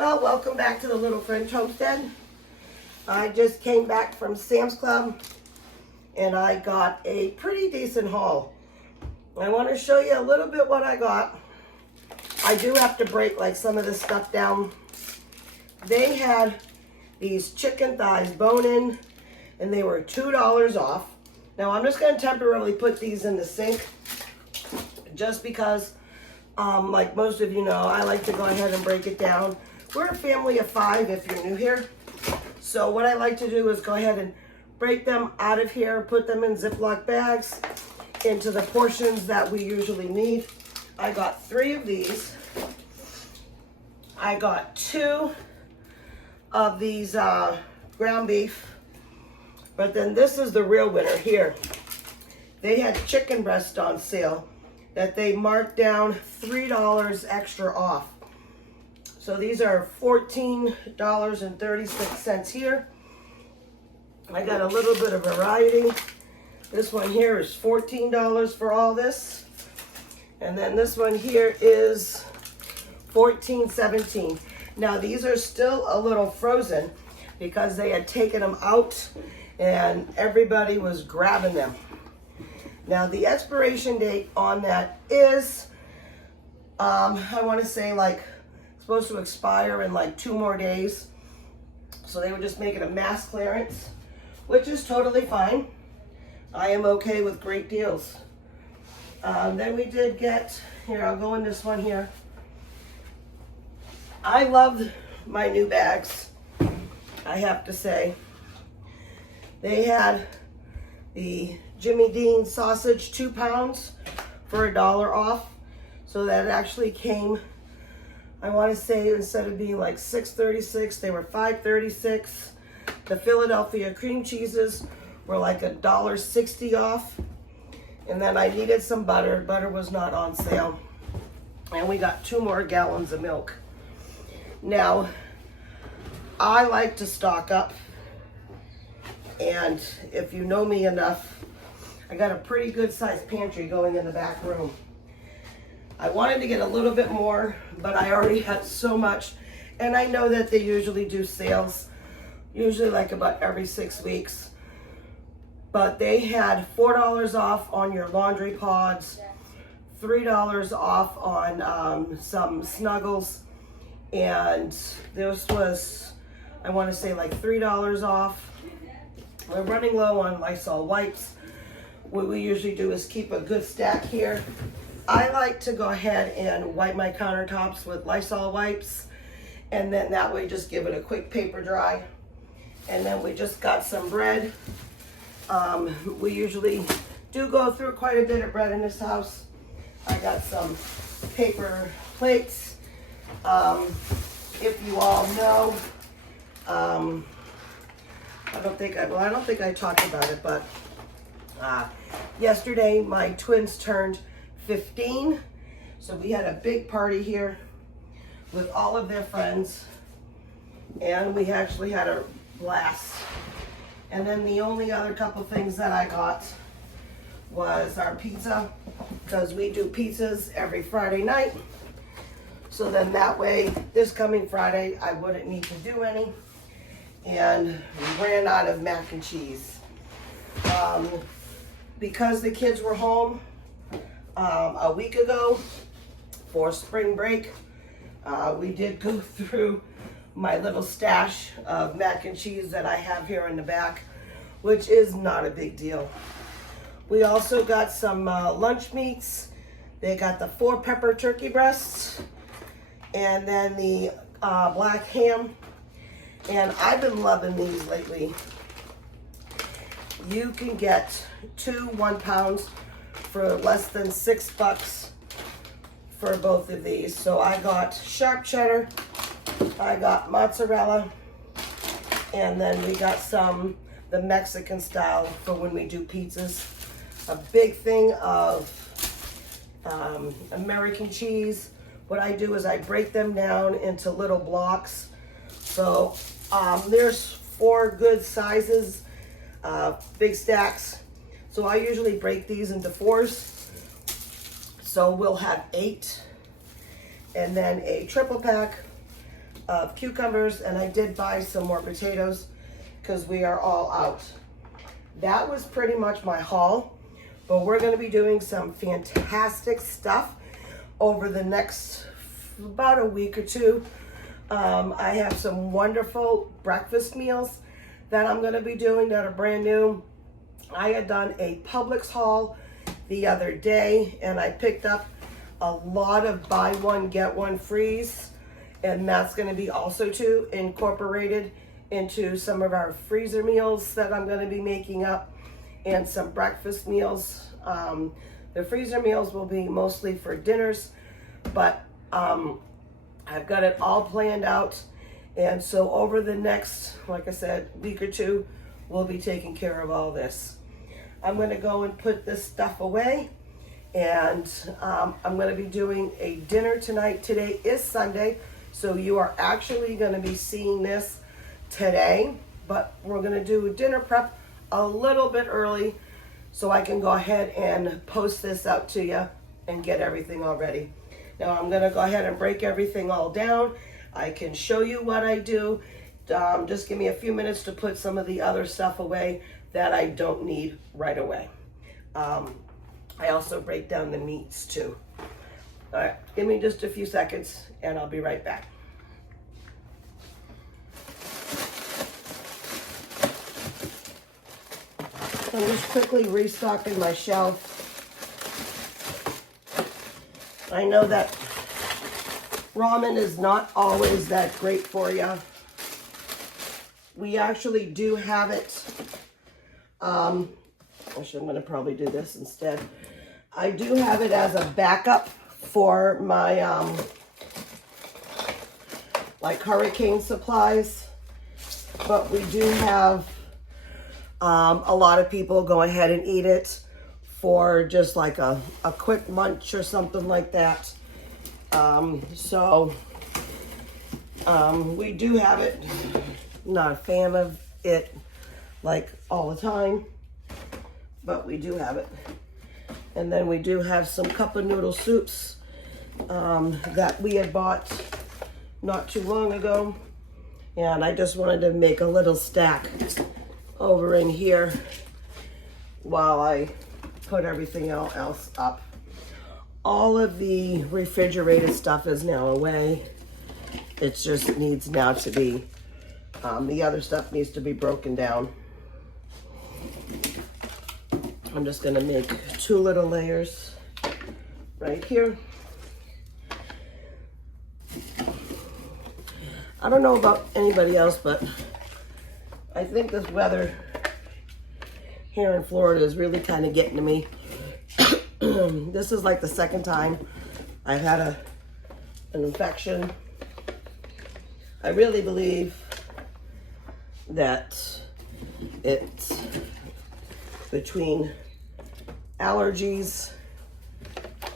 Well, welcome back to the Little French Homestead. I just came back from Sam's Club and I got a pretty decent haul. I want to show you a little bit what I got. I do have to break like some of this stuff down. They had these chicken thighs bone-in and they were $2 off. Now I'm just going to temporarily put these in the sink just because, like most of you know, I like to go ahead and break it down. We're a family of 5 if you're new here. So what I like to do is go ahead and break them out of here, put them in Ziploc bags into the portions that we usually need. I got 3 of these. I got 2 of these ground beef. But then this is the real winner here. They had chicken breast on sale that they marked down $3 extra off. So these are $14.36 here. I got a little bit of variety. This one here is $14 for all this. And then this one here is $14.17. Now these are still a little frozen because they had taken them out and everybody was grabbing them. Now the expiration date on that is, I want to say like supposed to expire in like 2 more days. So they were just making a mass clearance, which is totally fine. I am okay with great deals. Then we did get, here I'll go in this one here. I love my new bags, I have to say. They had the Jimmy Dean sausage 2 pounds for $1 off. So that actually came, I want to say instead of being like $6.36, they were $5.36. The Philadelphia cream cheeses were like $1.60 off. And then I needed some butter. Butter was not on sale. And we got 2 more gallons of milk. Now, I like to stock up. And if you know me enough, I got a pretty good sized pantry going in the back room. I wanted to get a little bit more, but I already had so much. And I know that they usually do sales, usually like about every 6 weeks. But they had $4 off on your laundry pods, $3 off on some Snuggles, and this was, I want to say like $3 off. We're running low on Lysol wipes. What we usually do is keep a good stack here. I like to go ahead and wipe my countertops with Lysol wipes, and then that way just give it a quick paper dry. And then we just got some bread. We usually do go through quite a bit of bread in this house. I got some paper plates. If you all know, I don't think I talked about it, but yesterday my twins turned 15. So we had a big party here with all of their friends, and we actually had a blast. And then the only other couple things that I got was our pizza, because we do pizzas every Friday night. So then that way, this coming Friday, I wouldn't need to do any. And we ran out of mac and cheese. Because the kids were home a week ago for spring break, we did go through my little stash of mac and cheese that I have here in the back, which is not a big deal. We also got some lunch meats. They got the 4-pepper turkey breasts and then the black ham. And I've been loving these lately. You can get 2 1-pounds for less than $6 for both of these. So I got sharp cheddar, I got mozzarella, and then we got the Mexican style for when we do pizzas. A big thing of American cheese. What I do is I break them down into little blocks. So there's 4 good sizes, big stacks. So I usually break these into 4s. So we'll have 8. And then a triple pack of cucumbers, and I did buy some more potatoes because we are all out. That was pretty much my haul, but we're going to be doing some fantastic stuff over the next about a week or two. I have some wonderful breakfast meals that I'm going to be doing that are brand new. I had done a Publix haul the other day, and I picked up a lot of buy one get one frees, and that's going to be also too incorporated into some of our freezer meals that I'm going to be making up, and some breakfast meals. The freezer meals will be mostly for dinners, but I've got it all planned out, and so over the next, like I said, week or two, we'll be taking care of all this. I'm going to go and put this stuff away, and I'm going to be doing a dinner tonight. Today is Sunday, so you are actually going to be seeing this today, but we're going to do a dinner prep a little bit early so I can go ahead and post this out to you and get everything all ready. Now I'm going to go ahead and break everything all down. I can show you what I do. Just give me a few minutes to put some of the other stuff away that I don't need right away. I also break down the meats too. All right, give me just a few seconds and I'll be right back. I'm just quickly restocking my shelf. I know that ramen is not always that great for you. We actually do have it. Actually, I'm going to probably do this instead. I do have it as a backup for my like hurricane supplies, but we do have a lot of people go ahead and eat it for just like a quick lunch or something like that. We do have it. Not a fan of it like all the time, but we do have it. And then we do have some cup of noodle soups that we had bought not too long ago, and I just wanted to make a little stack over in here while I put everything else up. All of the refrigerated stuff is now away. It just needs now to be, the other stuff needs to be broken down. I'm just gonna make 2 little layers right here. I don't know about anybody else, but I think this weather here in Florida is really kind of getting to me. This is like the second time I've had an infection. I really believe that it's between allergies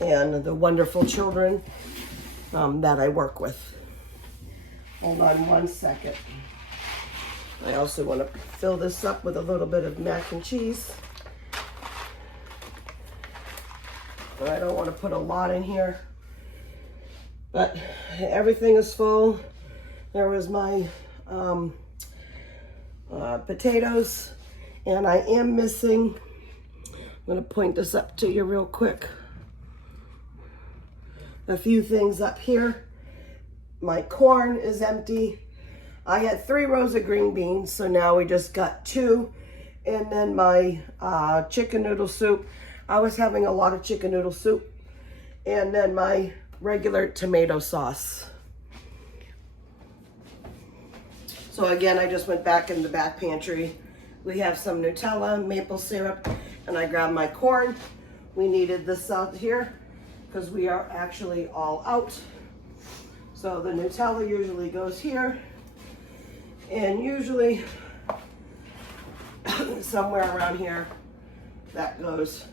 and the wonderful children that I work with. Hold on one second. I also want to fill this up with a little bit of mac and cheese. But I don't want to put a lot in here. But everything is full. There was my potatoes, and I am missing, I'm going to point this up to you real quick, a few things up here. My corn is empty. I had 3 rows of green beans, so now we just got 2. And then my chicken noodle soup. I was having a lot of chicken noodle soup. And then my regular tomato sauce. So again, I just went back in the back pantry. We have some Nutella, maple syrup, and I grabbed my corn. We needed this out here because we are actually all out. So the Nutella usually goes here, and usually somewhere around here that goes.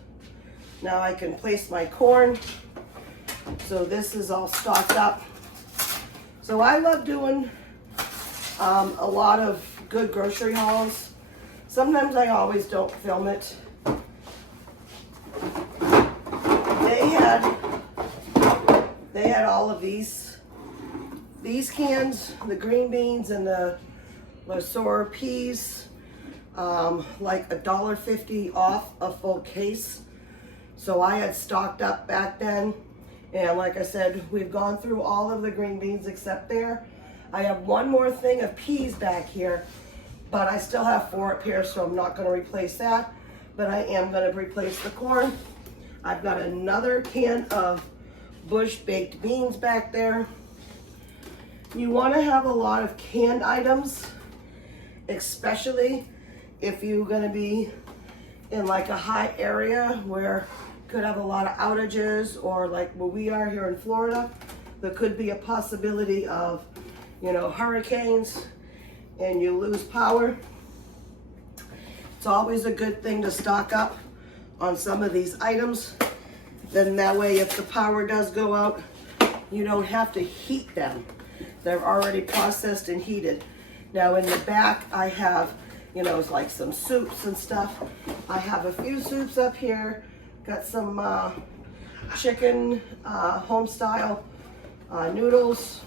Now I can place my corn. So this is all stocked up. So I love doing a lot of good grocery hauls. Sometimes I always don't film it. They had all of these These cans, the green beans and the Lysora peas, like $1.50 off a full case. So I had stocked up back then. And like I said, we've gone through all of the green beans except there. I have one more thing of peas back here, but I still have 4 up here, so I'm not gonna replace that. But I am gonna replace the corn. I've got another can of Bush baked beans back there. You wanna have a lot of canned items, especially if you're gonna be in like a high area where you could have a lot of outages, or like where we are here in Florida, there could be a possibility of, you know, hurricanes and you lose power. It's always a good thing to stock up on some of these items. Then that way, if the power does go out, you don't have to heat them. They're already processed and heated. Now in the back, I have, you know, it's like some soups and stuff. I have a few soups up here. Got some chicken, home style noodles.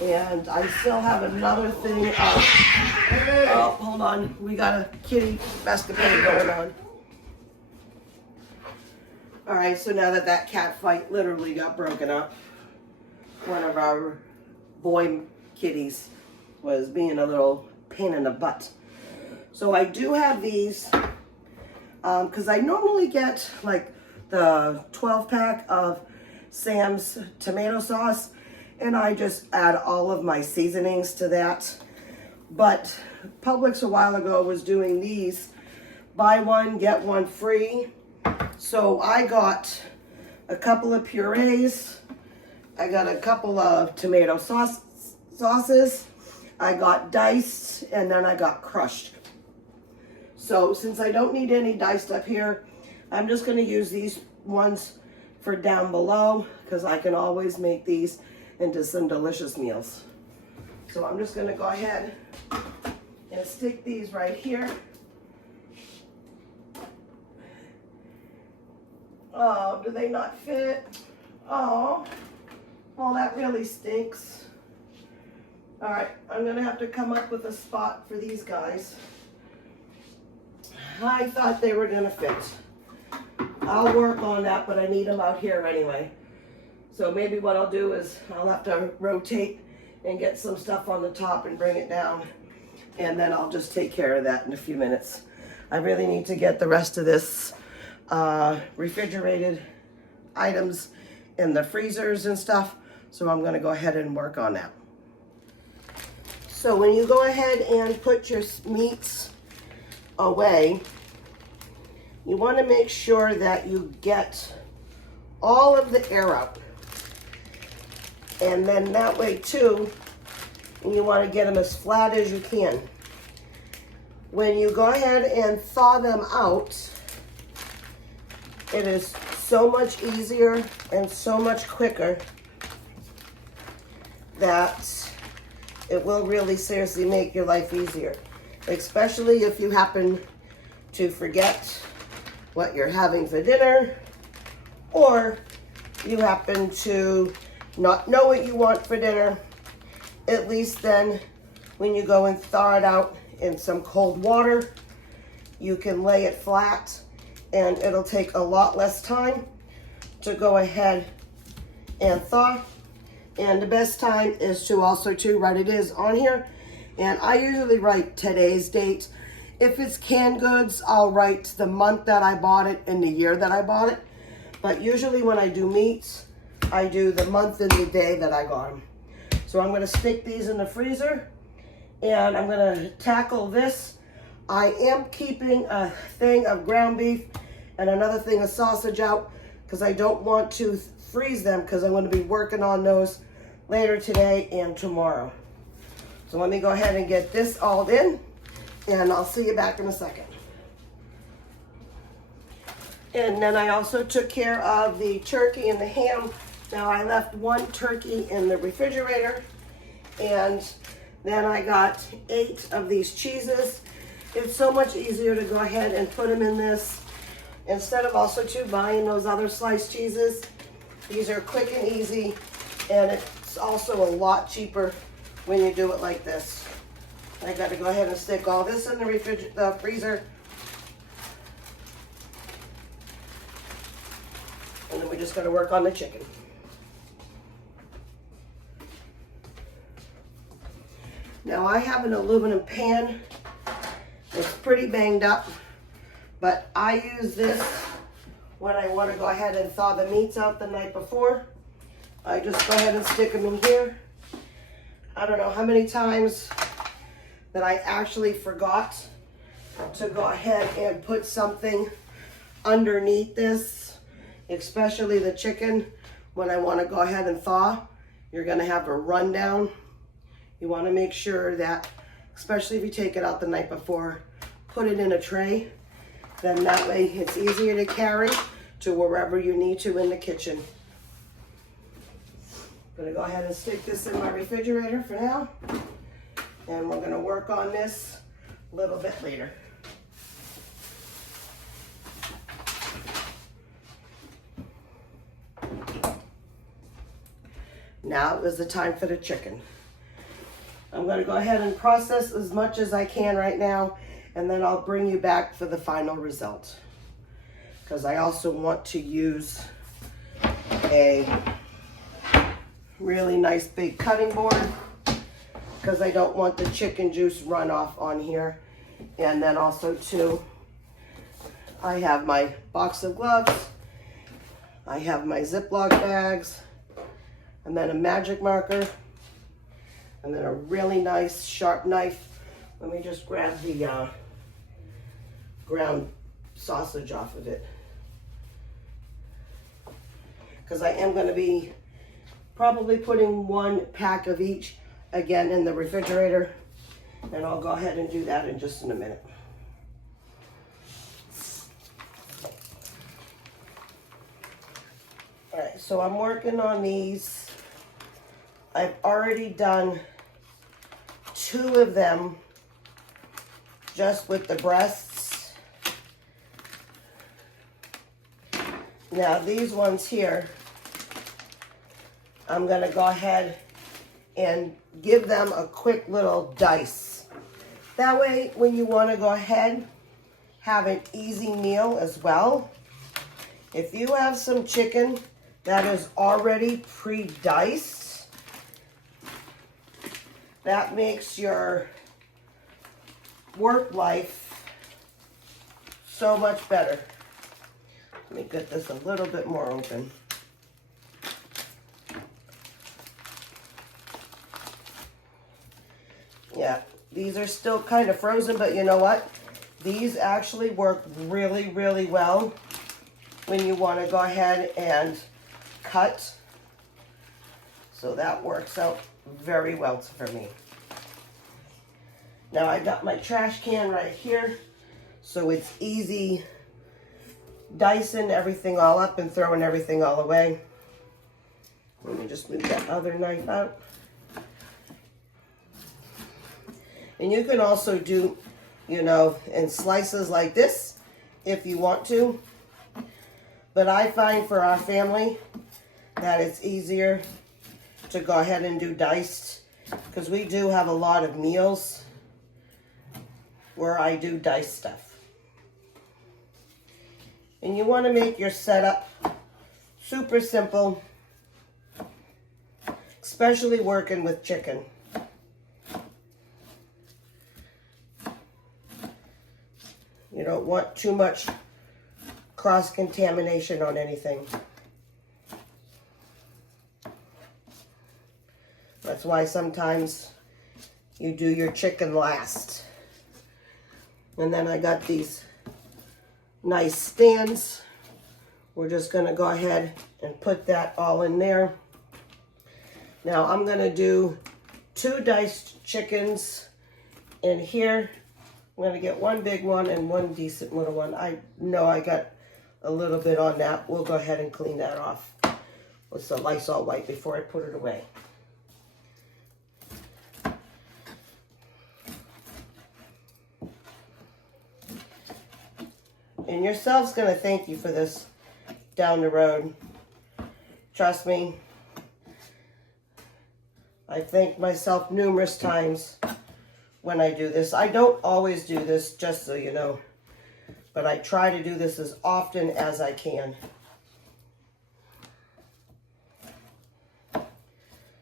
And I still have another thing of, oh, hold on. We got a kitty escapade going on. All right, so now that cat fight literally got broken up, one of our boy kitties was being a little pain in the butt. So I do have these, because I normally get like the 12-pack of Sam's tomato sauce, and I just add all of my seasonings to that. But Publix a while ago was doing these, buy one, get one free. So I got a couple of purees, I got a couple of tomato sauces, I got diced, and then I got crushed. So since I don't need any diced up here, I'm just going to use these ones for down below, because I can always make these into some delicious meals. So I'm just going to go ahead and stick these right here. Oh, do they not fit? Oh, well, that really stinks. All right, I'm going to have to come up with a spot for these guys. I thought they were going to fit. I'll work on that, but I need them out here anyway. So maybe what I'll do is I'll have to rotate and get some stuff on the top and bring it down. And then I'll just take care of that in a few minutes. I really need to get the rest of this refrigerated items in the freezers and stuff. So I'm going to go ahead and work on that. So when you go ahead and put your meats away, you want to make sure that you get all of the air out. And then that way too, you want to get them as flat as you can. When you go ahead and thaw them out, it is so much easier and so much quicker that it will really seriously make your life easier. Especially if you happen to forget what you're having for dinner, or you happen to not know what you want for dinner. At least then when you go and thaw it out in some cold water, you can lay it flat and it'll take a lot less time to go ahead and thaw. And the best time is to also write it is on here. And I usually write today's date. If it's canned goods, I'll write the month that I bought it and the year that I bought it. But usually when I do meats, I do the month and the day that I got them. So I'm gonna stick these in the freezer and I'm gonna tackle this. I am keeping a thing of ground beef and another thing of sausage out because I don't want to freeze them, because I'm gonna be working on those later today and tomorrow. So let me go ahead and get this all in, and I'll see you back in a second. And then I also took care of the turkey and the ham. Now I left one turkey in the refrigerator, and then I got 8 of these cheeses. It's so much easier to go ahead and put them in this instead of also buying those other sliced cheeses. These are quick and easy, and it's It's also a lot cheaper when you do it like this. I got to go ahead and stick all this in the freezer. And then we just got to work on the chicken. Now I have an aluminum pan. It's pretty banged up, but I use this when I want to go ahead and thaw the meats out the night before. I just go ahead and stick them in here. I don't know how many times that I actually forgot to go ahead and put something underneath this, especially the chicken. When I want to go ahead and thaw, you're going to have a rundown. You want to make sure that, especially if you take it out the night before, put it in a tray. Then that way it's easier to carry to wherever you need to in the kitchen. I'm going to go ahead and stick this in my refrigerator for now. And we're going to work on this a little bit later. Now is the time for the chicken. I'm going to go ahead and process as much as I can right now, and then I'll bring you back for the final result. Because I also want to use a really nice big cutting board, because I don't want the chicken juice run off on here. And then also too, I have my box of gloves, I have my Ziploc bags, and then a magic marker, and then a really nice sharp knife. Let me just grab the ground sausage off of it, because I am going to be probably putting 1 pack of each again in the refrigerator, and I'll go ahead and do that in just in a minute. All right, so I'm working on these. I've already done 2 of them just with the breasts. Now these ones here, I'm gonna go ahead and give them a quick little dice. That way, when you wanna go ahead, have an easy meal as well. If you have some chicken that is already pre-diced, that makes your work life so much better. Let me get this a little bit more open. Yeah, these are still kind of frozen, but you know what? These actually work really, really well when you want to go ahead and cut. So that works out very well for me. Now I got my trash can right here, so it's easy dicing everything all up and throwing everything all away. Let me just move that other knife out. And you can also do, you know, in slices like this if you want to. But I find for our family that it's easier to go ahead and do diced, because we do have a lot of meals where I do diced stuff. And you want to make your setup super simple, especially working with chicken. You don't want too much cross-contamination on anything. That's why sometimes you do your chicken last. And then I got these nice stands. We're just gonna go ahead and put that all in there. Now I'm gonna do 2 diced chickens in here. I'm gonna get 1 big one and 1 decent little one. I know I got a little bit on that. We'll go ahead and clean that off with some Lysol wipe before I put it away. And yourself's gonna thank you for this down the road. Trust me, I thank myself numerous times when I do this. I don't always do this, just so you know, but I try to do this as often as I can.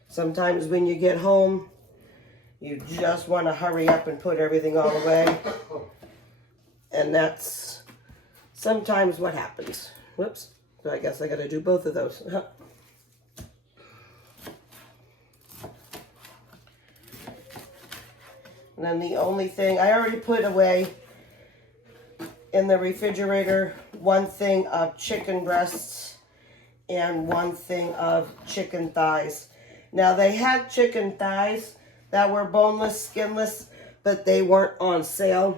Sometimes when you get home, you just want to hurry up and put everything all away. And that's sometimes what happens. Whoops. So I guess I got to do both of those. And then the only thing, I already put away in the refrigerator 1 thing of chicken breasts and 1 thing of chicken thighs. Now they had chicken thighs that were boneless, skinless, but they weren't on sale.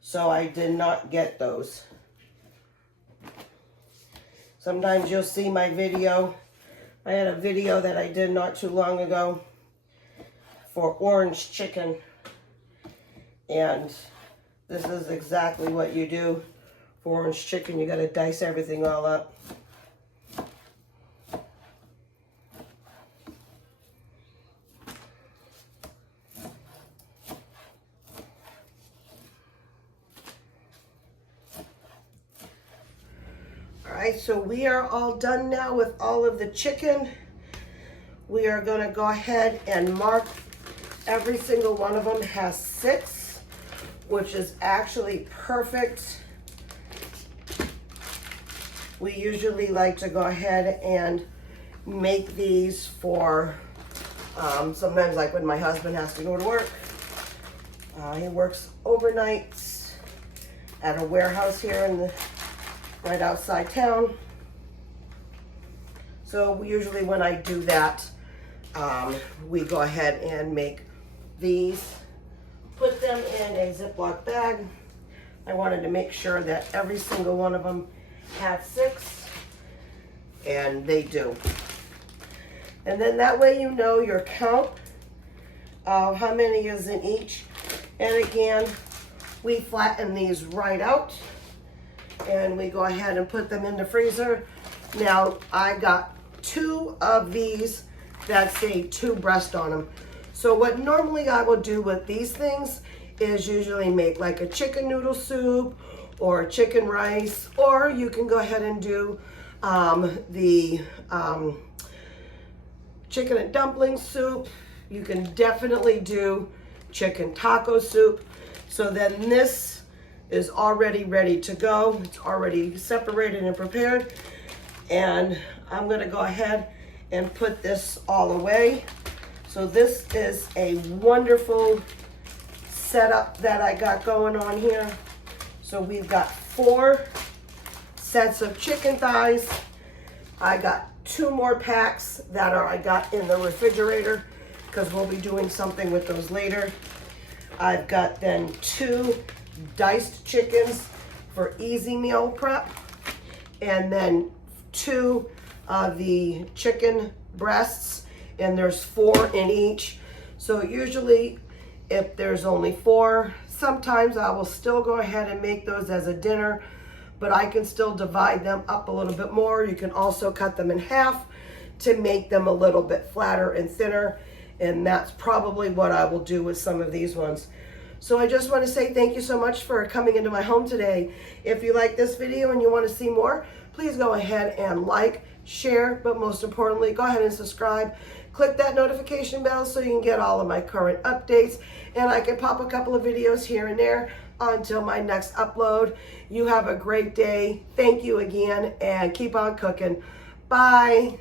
So I did not get those. Sometimes you'll see my video. I had a video that I did not too long ago for orange chicken. And this is exactly what you do for orange chicken. You got to dice everything all up. Alright, so we are all done now with all of the chicken. We are going to go ahead and mark every single one of them has 6, which is actually perfect. We usually like to go ahead and make these for sometimes like when my husband has to go to work. He works overnights at a warehouse here in the right outside town. So usually when I do that, we go ahead and make these, put them in a Ziploc bag. I wanted to make sure that every single one of them had 6, and they do. And then that way you know your count of how many is in each. And again, we flatten these right out and we go ahead and put them in the freezer. Now I got 2 of these that say 2 breast on them. So what normally I will do with these things is usually make like a chicken noodle soup or chicken rice, or you can go ahead and do the chicken and dumpling soup. You can definitely do chicken taco soup. So then this is already ready to go. It's already separated and prepared. And I'm gonna go ahead and put this all away. So this is a wonderful setup that I got going on here. So we've got 4 sets of chicken thighs. I got 2 more packs that I got in the refrigerator because we'll be doing something with those later. I've got then 2 diced chickens for easy meal prep, and then 2 of the chicken breasts, and there's 4 in each. So usually if there's only 4, sometimes I will still go ahead and make those as a dinner, but I can still divide them up a little bit more. You can also cut them in half to make them a little bit flatter and thinner, and that's probably what I will do with some of these ones. So I just want to say thank you so much for coming into my home today. If you like this video and you want to see more, please go ahead and like, share, but most importantly, go ahead and subscribe. Click that notification bell so you can get all of my current updates, and I can pop a couple of videos here and there until my next upload. You have a great day. Thank you again, and keep on cooking. Bye.